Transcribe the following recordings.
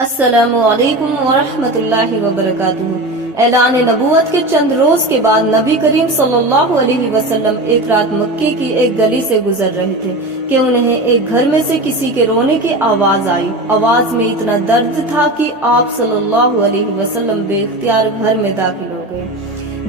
السلام علیکم ورحمۃ اللہ وبرکاتہ۔ اعلان نبوت کے چند روز کے بعد نبی کریم صلی اللہ علیہ وسلم ایک رات مکے کی ایک گلی سے گزر رہے تھے کہ انہیں ایک گھر میں سے کسی کے رونے کی آواز آئی۔ آواز میں اتنا درد تھا کہ آپ صلی اللہ علیہ وسلم بے اختیار گھر میں داخل ہو گئے۔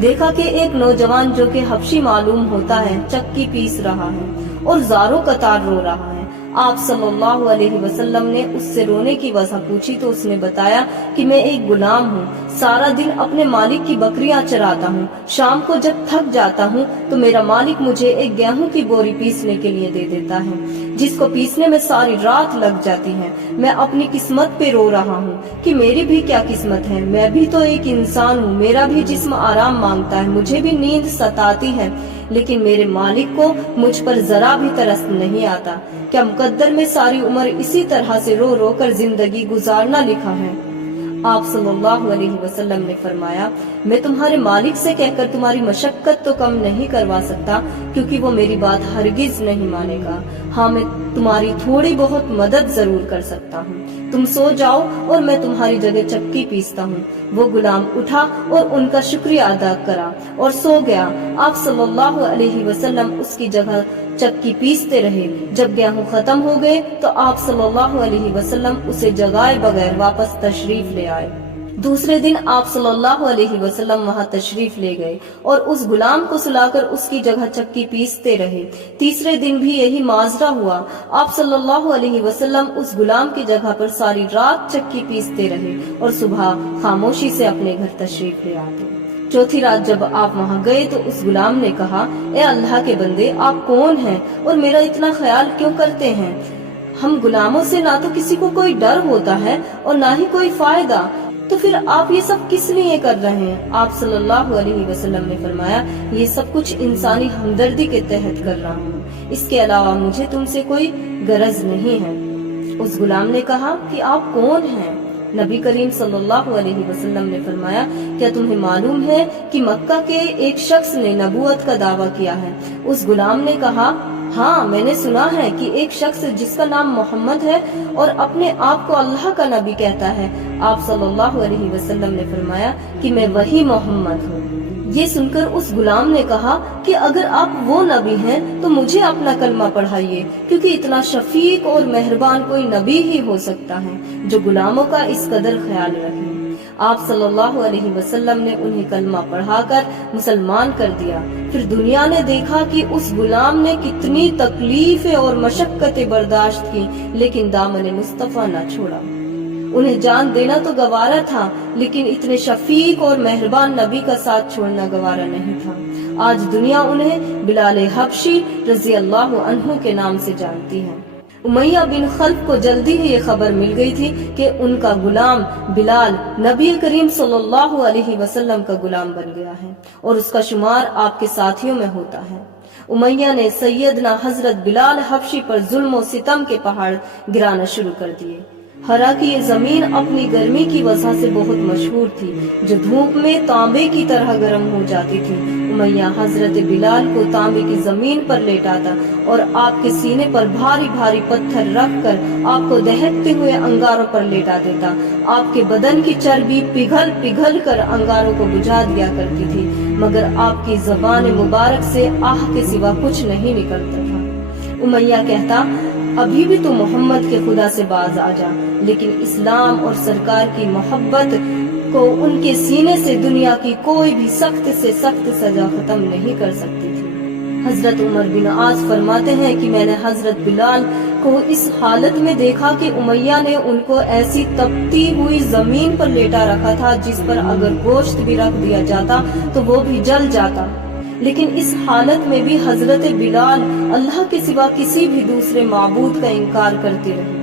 دیکھا کہ ایک نوجوان جو کہ حبشی معلوم ہوتا ہے چکی پیس رہا ہے اور زاروں قطار رو رہا ہے۔ آپ صلی اللہ علیہ وسلم نے اس سے رونے کی وجہ پوچھی تو اس نے بتایا کہ میں ایک غلام ہوں، سارا دن اپنے مالک کی بکریاں چراتا ہوں، شام کو جب تھک جاتا ہوں تو میرا مالک مجھے ایک گیہوں کی بوری پیسنے کے لیے دے دیتا ہے، جس کو پیسنے میں ساری رات لگ جاتی ہے۔ میں اپنی قسمت پہ رو رہا ہوں کہ میری بھی کیا قسمت ہے، میں بھی تو ایک انسان ہوں، میرا بھی جسم آرام مانگتا ہے، مجھے بھی نیند ستاتی ہے، لیکن میرے مالک کو مجھ پر ذرا بھی ترس نہیں آتا۔ کیا مقدر میں ساری عمر اسی طرح سے رو رو کر زندگی گزارنا لکھا ہے؟ آپ صلی اللہ علیہ وسلم نے فرمایا، میں تمہارے مالک سے کہہ کر تمہاری مشقت تو کم نہیں کروا سکتا، کیونکہ وہ میری بات ہرگز نہیں مانے گا۔ ہاں، میں تمہاری تھوڑی بہت مدد ضرور کر سکتا ہوں، تم سو جاؤ اور میں تمہاری جگہ چکی پیستا ہوں۔ وہ غلام اٹھا اور ان کا شکریہ ادا کرا اور سو گیا۔ آپ صلی اللہ علیہ وسلم اس کی جگہ چکی پیستے رہے۔ جب گیہوں ختم ہو گئے تو آپ صلی اللہ علیہ وسلم اسے جگائے بغیر واپس تشریف لے آئے۔ دوسرے دن آپ صلی اللہ علیہ وسلم وہاں تشریف لے گئے اور اس غلام کو سلا کر اس کی جگہ چکی پیستے رہے۔ تیسرے دن بھی یہی ماجرا ہوا۔ آپ صلی اللہ علیہ وسلم اس غلام کی جگہ پر ساری رات چکی پیستے رہے اور صبح خاموشی سے اپنے گھر تشریف لے آتے۔ چوتھی رات جب آپ وہاں گئے تو اس غلام نے کہا، اے اللہ کے بندے، آپ کون ہیں اور میرا اتنا خیال کیوں کرتے ہیں؟ ہم غلاموں سے نہ تو کسی کو کوئی ڈر ہوتا ہے اور نہ ہی کوئی فائدہ، تو پھر آپ یہ سب کس لیے کر رہے ہیں؟ آپ صلی اللہ علیہ وسلم نے فرمایا، یہ سب کچھ انسانی ہمدردی کے تحت کر رہا ہوں، اس کے علاوہ مجھے تم سے کوئی غرض نہیں ہے۔ اس غلام نے کہا کہ آپ کون ہیں؟ نبی کریم صلی اللہ علیہ وسلم نے فرمایا، کیا تمہیں معلوم ہے کہ مکہ کے ایک شخص نے نبوت کا دعویٰ کیا ہے؟ اس غلام نے کہا، ہاں، میں نے سنا ہے کہ ایک شخص جس کا نام محمد ہے اور اپنے آپ کو اللہ کا نبی کہتا ہے۔ آپ صلی اللہ علیہ وسلم نے فرمایا کہ میں وہی محمد ہوں۔ یہ سن کر اس غلام نے کہا کہ اگر آپ وہ نبی ہیں تو مجھے اپنا کلمہ پڑھائیے، کیونکہ اتنا شفیق اور مہربان کوئی نبی ہی ہو سکتا ہے جو غلاموں کا اس قدر خیال رکھے۔ آپ صلی اللہ علیہ وسلم نے انہیں کلمہ پڑھا کر مسلمان کر دیا۔ پھر دنیا نے دیکھا کہ اس غلام نے کتنی تکلیفیں اور مشقتیں برداشت کی، لیکن دامن مصطفیٰ نہ چھوڑا۔ انہیں جان دینا تو گوارا تھا، لیکن اتنے شفیق اور مہربان نبی کا ساتھ چھوڑنا گوارا نہیں تھا۔ آج دنیا انہیں بلال حبشی رضی اللہ عنہ کے نام سے جانتی ہے۔ امیہ بن خلف کو جلدی ہی یہ خبر مل گئی تھی کہ ان کا غلام بلال نبی کریم صلی اللہ علیہ وسلم کا غلام بن گیا ہے اور اس کا شمار آپ کے ساتھیوں میں ہوتا ہے۔ امیہ نے سیدنا حضرت بلال حبشی پر ظلم و ستم کے پہاڑ گرانا شروع کر دیے۔ ہرا کی یہ زمین اپنی گرمی کی وجہ سے بہت مشہور تھی، جو دھوپ میں تانبے کی طرح گرم ہو جاتی تھی۔ امیہ حضرت بلال کو تانبے کی زمین پر لیٹاتا اور آپ کے سینے پر بھاری بھاری پتھر رکھ کر آپ کو دہکتے ہوئے انگاروں پر لیٹا دیتا۔ آپ کے بدن کی چربی پگھل پگھل کر انگاروں کو بجھا دیا کرتی تھی، مگر آپ کی زبان مبارک سے آہ کے سوا کچھ نہیں نکلتا تھا۔ امیہ کہتا، ابھی بھی تو محمد کے خدا سے باز آ جا، لیکن اسلام اور سرکار کی محبت کو ان کے سینے سے دنیا کی کوئی بھی سخت سے سخت سزا ختم نہیں کر سکتی تھی۔ حضرت عمر بن عاص فرماتے ہیں کہ میں نے حضرت بلال کو اس حالت میں دیکھا کہ امیہ نے ان کو ایسی تپتی ہوئی زمین پر لیٹا رکھا تھا جس پر اگر گوشت بھی رکھ دیا جاتا تو وہ بھی جل جاتا، لیکن اس حالت میں بھی حضرت بلال اللہ کے سوا کسی بھی دوسرے معبود کا انکار کرتے رہے۔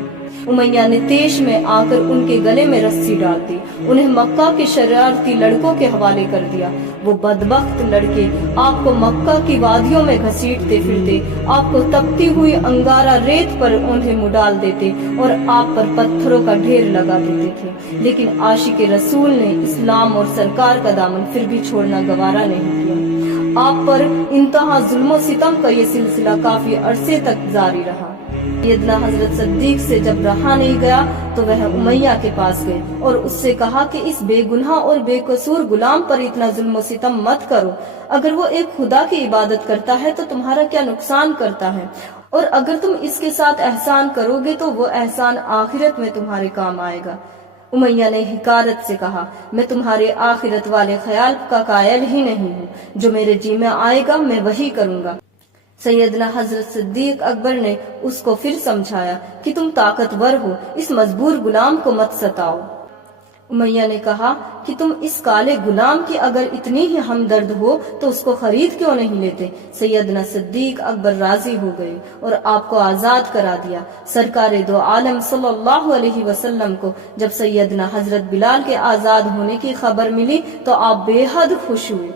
امیہ نے تیش میں آ کر ان کے گلے میں رسی ڈال دی، انہیں مکہ کے شرارتی لڑکوں کے حوالے کر دیا۔ وہ بدبخت لڑکے آپ کو مکہ کی وادیوں میں گھسیٹتے پھرتے، آپ کو تپتی ہوئی انگارہ ریت پر انہیں مڈال دیتے اور آپ پر پتھروں کا ڈھیر لگا دیتے تھے، لیکن عاشق رسول نے اسلام اور سرکار کا دامن پھر بھی چھوڑنا گوارا نہیں کیا۔ آپ پر انتہا ظلم و ستم کا یہ سلسلہ کافی عرصے تک جاری رہا۔ سیدنا حضرت صدیق سے جب رہا نہیں گیا تو وہ امیہ کے پاس گئے اور اس سے کہا کہ اس بے گناہ اور بے قصور غلام پر اتنا ظلم و ستم مت کرو. اگر وہ ایک خدا کی عبادت کرتا ہے تو تمہارا کیا نقصان کرتا ہے، اور اگر تم اس کے ساتھ احسان کرو گے تو وہ احسان آخرت میں تمہارے کام آئے گا. امیہ نے حکارت سے کہا، میں تمہارے آخرت والے خیال کا قائل ہی نہیں ہوں، جو میرے جی میں آئے گا میں وہی کروں گا. سیدنا حضرت صدیق اکبر نے اس کو پھر سمجھایا کہ تم طاقتور ہو، اس مجبور غلام کو مت ستاؤ. امیہ نے کہا کہ تم اس کالے غلام کی اگر اتنی ہی ہمدرد ہو تو اس کو خرید کیوں نہیں لیتے. سیدنا صدیق اکبر راضی ہو گئے اور آپ کو آزاد کرا دیا. سرکار دو عالم صلی اللہ علیہ وسلم کو جب سیدنا حضرت بلال کے آزاد ہونے کی خبر ملی تو آپ بے حد خوش ہوئے.